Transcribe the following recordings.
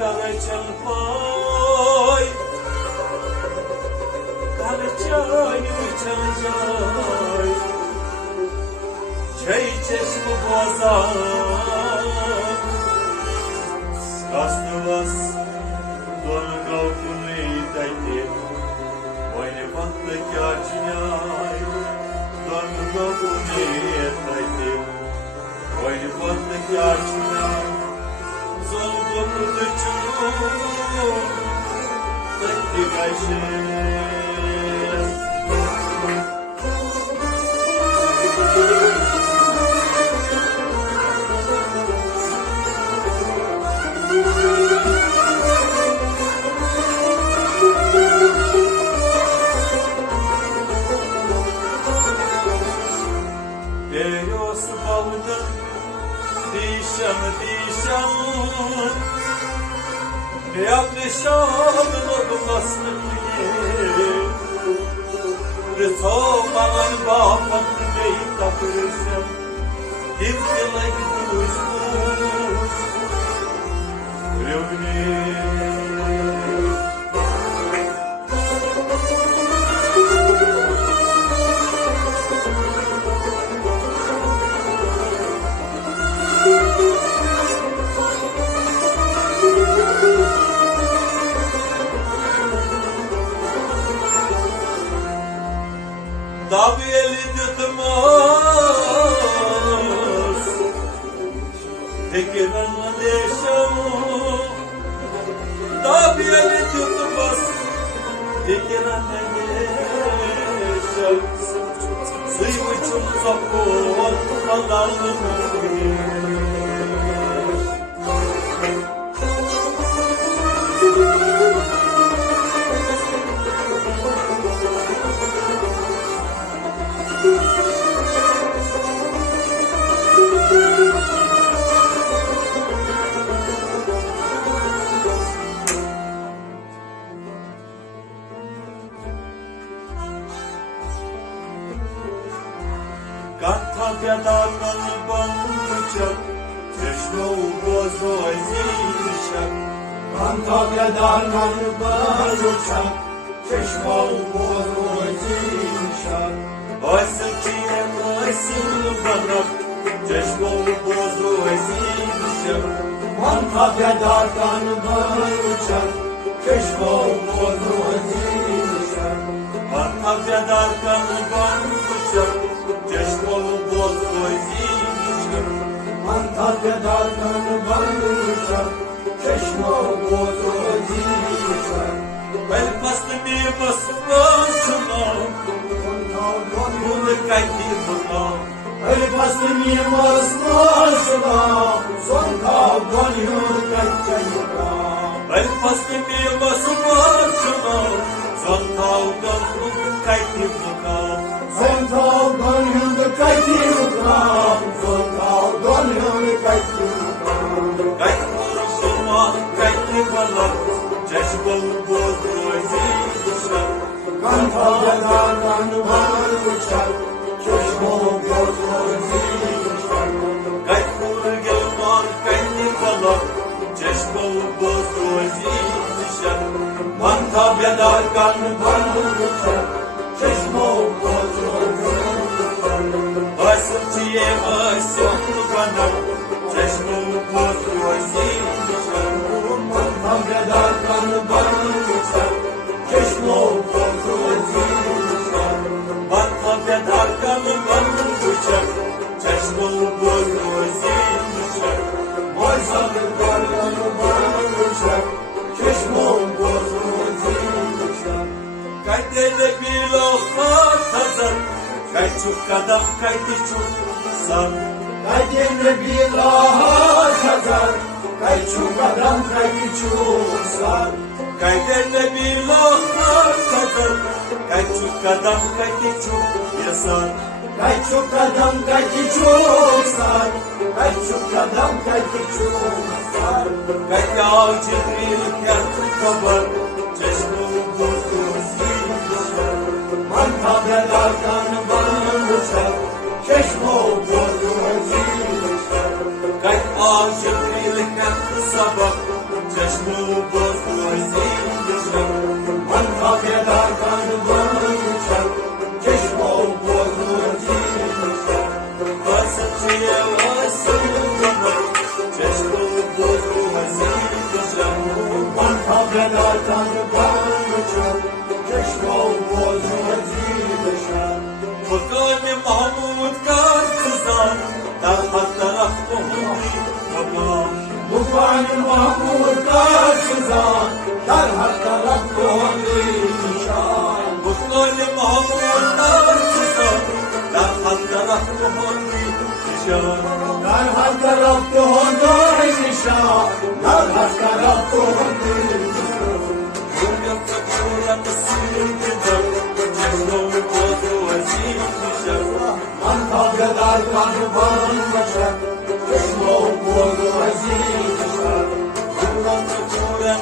Kalacak boy, kalacak çalacak, çay çeşme boğazak, skastuvas donu kalkunu itaydi, oyne patlı kâçınyay, donu kalkunu itaydi, oyne patlı kâçınyay. Zorluğumda çuğum, takdi başım. Eros baldım, dişem. Yapmışam olmasın diye Rıtoğmanın bağımlı beyim takırışım Dimdilayı kuşmuş Rövni Tabi eli tutmaz Tekiranla deşem Tabi eli tutmaz Tekiranla deşem Sıyvıçım zakon Allah'ım Kantabyadan banıcak, çeşme bozoy zişak. Kantabyadan banıcak, çeşme bozoy zişak. Aysın çiğnem aysın banak, çeşme bozoy zişak. Kantabyadan banıcak, çeşme bozoy zişak. Kantabyadan banıcak, Çeşmolu bozoy zişak, Antalya'dan banıcak, Çeşmolu bozoy zişak. El pastı bir basmasına, bunu kaydırma. El pastı bir basmasına, son kavgan yolu kaydırma. El pastı bir basmasına, son kavgan yolu kaydırma. Son kavgan yolu kaydırma, son kavgan yolu kaydırma. Kaydırma, kaydırma, çeşmol bozoy zişak. Kantabyadan banıcak, çeşmol bozoy zişak. Kaydırma, kaydırma, çeşmol bozoy zişak. Kantabyadan banıcak, çeşmol bozoy zişak. Aysın çiğem aysın banak, çeşmol bozoy zişak. Kantabyadan banıcak, çeşmol bozoy zişak. Kantabyadan banıcak, çeşmol bozoy zişak. Maysanlıktan banıcak, çeşmol bozoy zişak. Kaydele bir lokma tazar, kay çok adam kaydı çok san. Kaydele bir lokma tazar, kay çok adam kaydı çok san. Kaydele bir lokma tazar, kay çok adam kaydı çok yasan. Kay çok adam kaydı çok san, kay çok adam kaydı çok san. Kay avcı bir kert kabar, çeşmol bozoy zişak. Kantabyadan banıcak, çeşmol bozoy zişak. Kay avcı bir kert sabah, چشم و بزرگی دشم من کافه در کنبان شد چشم و بزرگی دشم واسطیه واسطیه چشم و بزرگی دشم من کافه در کنبان شد چشم و بزرگی دشم مکان محمود کارزان در حد رفت مکان محمود کارزان در حد رفت نشان مکان محمود کارزان در حد رفت نشان در حد رفت نشان در حد رفت من کافه در کنبان باشد چشم و بزرگی دشم من کافه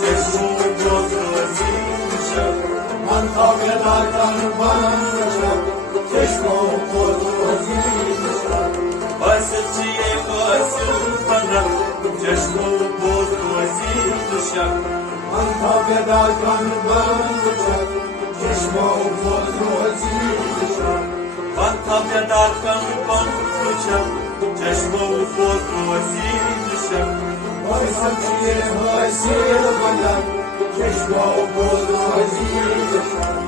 چشم و بزرگی دشم من کافه در کنبان باشد چشم و بزرگی دشم واسطیه واسطیه چشم و بزرگی دشم من کافه در کنبان باشد چشم و بزرگی دشم من کافه در کنبان باشد چشم و بزرگی دشم واسطیه واسطیه چشم و بزرگی دشم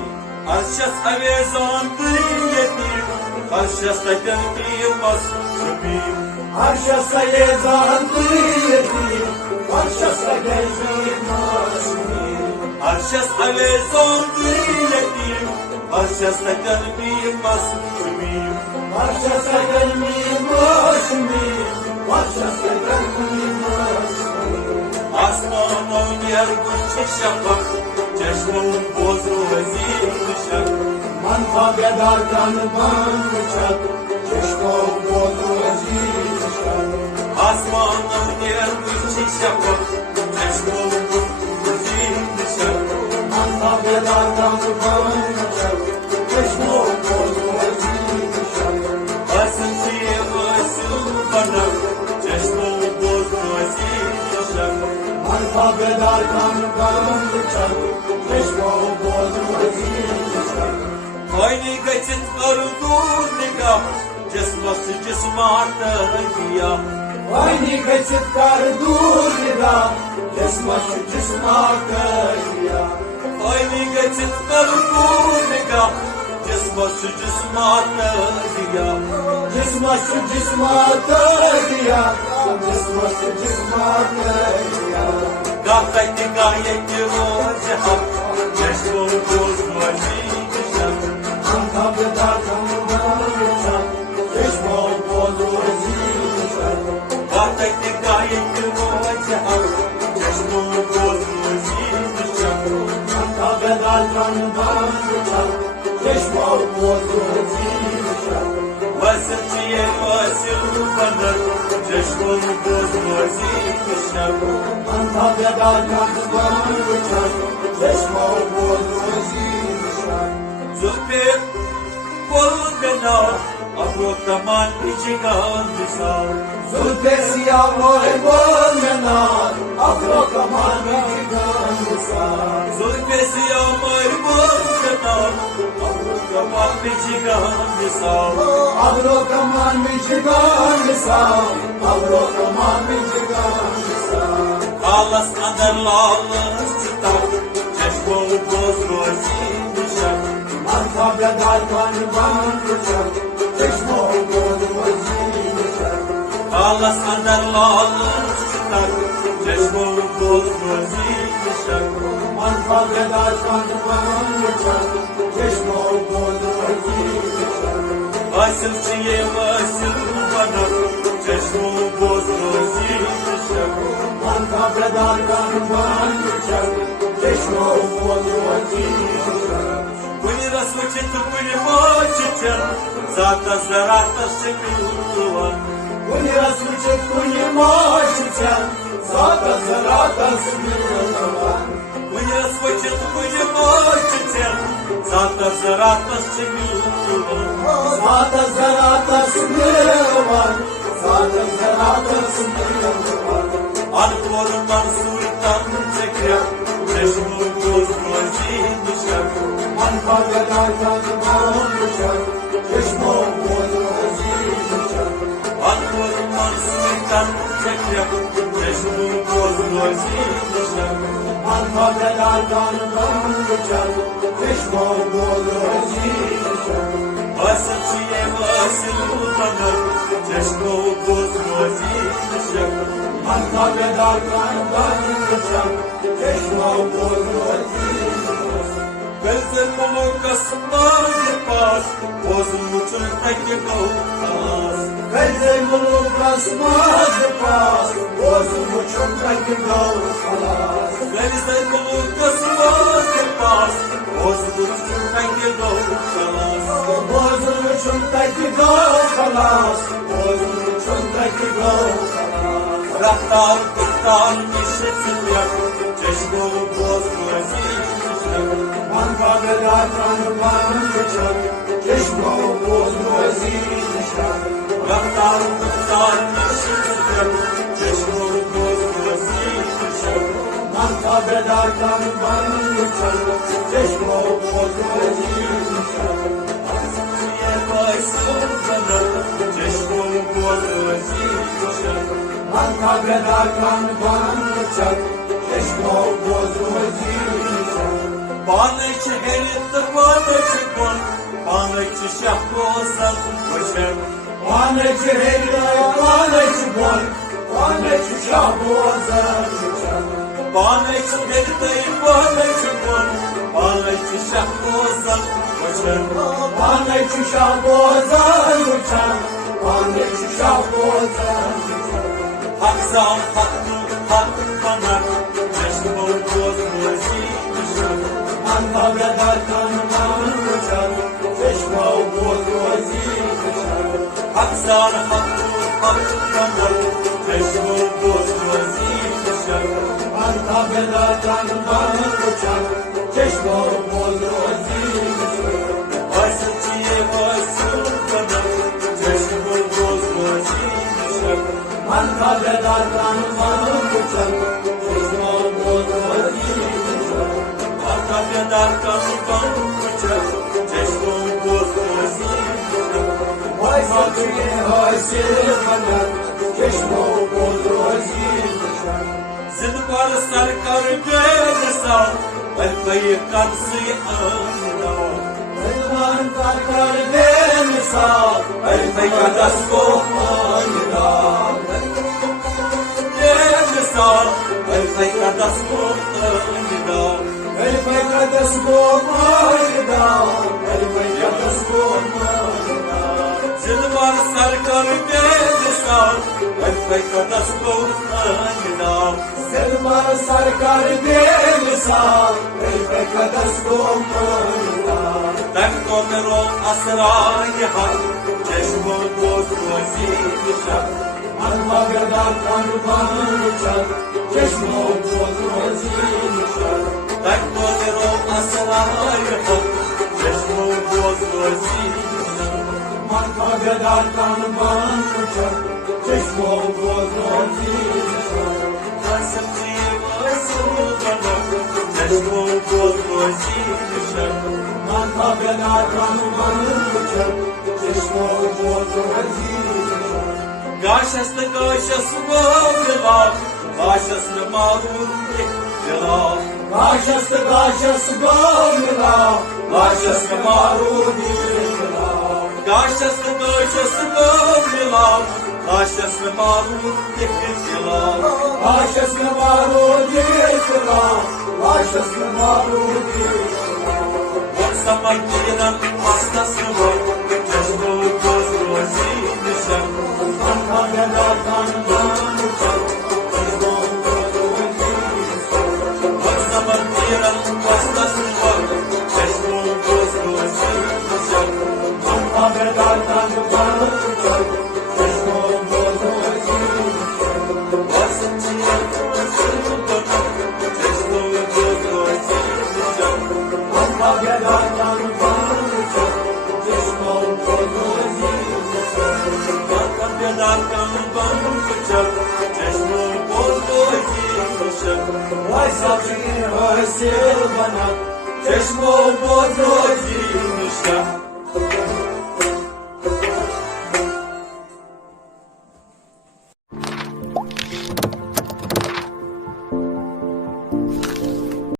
از شخص اویزان دریدیم از شخص قلبی مصمیم از شخص اویزان دریدیم از شخص قلبی مصمیم از شخص اویزان دریدیم از شخص قلبی مصمیم از شخص قلبی مصمیم از شخص قلبی مصمیم آسمان اونیر گوش شفق چشم و بزرگی دشم من کافه در کنبان باشد چشم و بزرگی دشم آسمان اونیر گوش شفق چشم و بزرگی دشم من کافه در کنبان باشد چشم و بزرگی دشم واسطیه واسطیه چشم و بزرگی دشم من کافه در کنبان باشد چشم و بزرگی دشم aynı geçit kardur nigah cisması cismata giya aynı geçit kardur nigah cisması cismata giya aynı geçit kardur nigah cisması cismata giya cisması cismata giya cisması cismata giya gayet gayet roja çeşme bozmacı من کافه در کنبان باشد چشم و بزرگی دشم وقتی نگاهی مواجهم چشم و بزرگی دشم من کافه در کنبان باشد چشم و بزرگی دشم واسطیه واسطیه چشم و بزرگی دشم من کافه در کنبان باشد چشم و بزرگی دشم Zülfü kolbena Avrokaman içigan misal Zülfü siyah kolbena Avrokaman içigan misal Zülfü siyah kolbena Avrokaman içigan misal Avrokaman içigan misal Avrokaman içigan misal Alas kaderlalız çıtar Çeşme bozrozi düşer من کافه در کنبان باشد چشم و بزرگی دشم خلاص اندر لالش çıkar چشم و بزرگی دشم من کافه در کنبان باشد چشم و بزرگی دشم واسطیه واسطیه چشم و بزرگی دشم من کافه در کنبان باشد چشم و بزرگی دشم Были рассвечены, были мальчики, завтра зарата сыгнула. Были рассвечены, были мальчики, завтра зарата сыгнула. Были рассвечены, были мальчики, завтра зарата сыгнула. Завтра зарата сыгнула, завтра зарата сыгнула. korman sultan çeker, çeşme bozmacı düşer. Ankara'dan korman düşer, çeşme bozmacı düşer. Korman sultan çeker, çeşme bozmacı düşer. Ankara'dan korman düşer, çeşme bozmacı düşer. Basıncıya basılmalar, çeşme bozmacı düşer. Ankara'dan korman düşer, çeşme bozmacı düşer. Belzen molokasında yapar, bozulmuşun teki kavukaz. Belzen molokasında yapar, bozulmuşun teki kavukaz. Belzen molokasında yapar, bozulmuşun teki kavukaz. Bozulmuşun teki kavukaz, bozulmuşun teki kavukaz. Raktar kurtar işitsin yak, çeşme bozmacı düşer. Ankara'dan korman düşer, çeşme bozmacı düşer. Raktar kurtar işitsin yak, çeşme bozmacı düşer. Ankara'dan korman düşer, çeşme bozmacı düşer. Asıncıya basılmalar, çeşme bozmacı düşer. Ankara'dan korman düşer, çeşme bozmacı düşer. Banıcı herifte banıcı bon, banıcı şahbozan koşar. Banıcı herifte banıcı bon, banıcı şahbozan koşar. Banıcı herifte banıcı bon, banıcı şahbozan koşar. Banıcı şahbozan koşar, banıcı şahbozan koşar. Hakzan hakkı hakkı kanar, çeşme bozmacı düşer. Ankara'dan korman düşer, çeşme bozmacı düşer. Hakzan hakkı hakkı kanar, çeşme bozmacı düşer. Ankara'dan korman düşer, çeşme bozmacı düşer. Basıncıya basılmalar, çeşme bozmacı düşer. Ankara'dan korman düşer, çeşme bozmacı düşer. Ankara'dan korman düşer, çeşme bozmacı düşer. Basıncıya basılmalar, çeşme bozmacı düşer. Zilbar sarkar belirsan, elbey karsı ağlar. Zilbar sarkar belirsan, elbey kadas boğmaylar. Belirsan, elbey kadas boğmaylar. Elbey kadas boğmaylar, elbey kadas boğmaylar. Zilbar sarkar belirsan, elbey kadas boğmaylar. Zilbar sarkar belirsan, elbey kadas boğmaylar. Tak konero asrayı hak, çeşme bozmacı düşer. Ankara'dan korman düşer, çeşme bozmacı düşer. Tak konero asrayı hak, çeşme bozmacı düşer. Ankara'dan korman düşer, çeşme bozmacı düşer. Basıncıya basılmalar, çeşme bozmacı düşer. Ankara'dan korman düşer, çeşme bozmacı düşer. Gaşaslı bağlılar, gaşaslı mağrur bekliyorlar. Gaşaslı bağlılar, gaşaslı mağrur bekliyorlar. Gaşaslı bağlılar, gaşaslı mağrur bekliyorlar. Gaşaslı mağrur bekliyorlar, gaşaslı mağrur bekliyorlar. Zaman giren hastası var, çeşme bozmacı düşer. Ankara'dan korman düşer, çeşme bozmacı düşer. Zaman giren hastası var, çeşme bozmacı düşer. Ankara'dan korman düşer, çeşme bozmacı düşer. Basıncıya basılmalar, çeşme bozmacı düşer. Ankara'dan korman düşer, çeşme bozmacı düşer. Ankara'dan korman düşer, çeşme bozmacı aşık Vay savcını hösil bana Çeşme oldu gözümüşte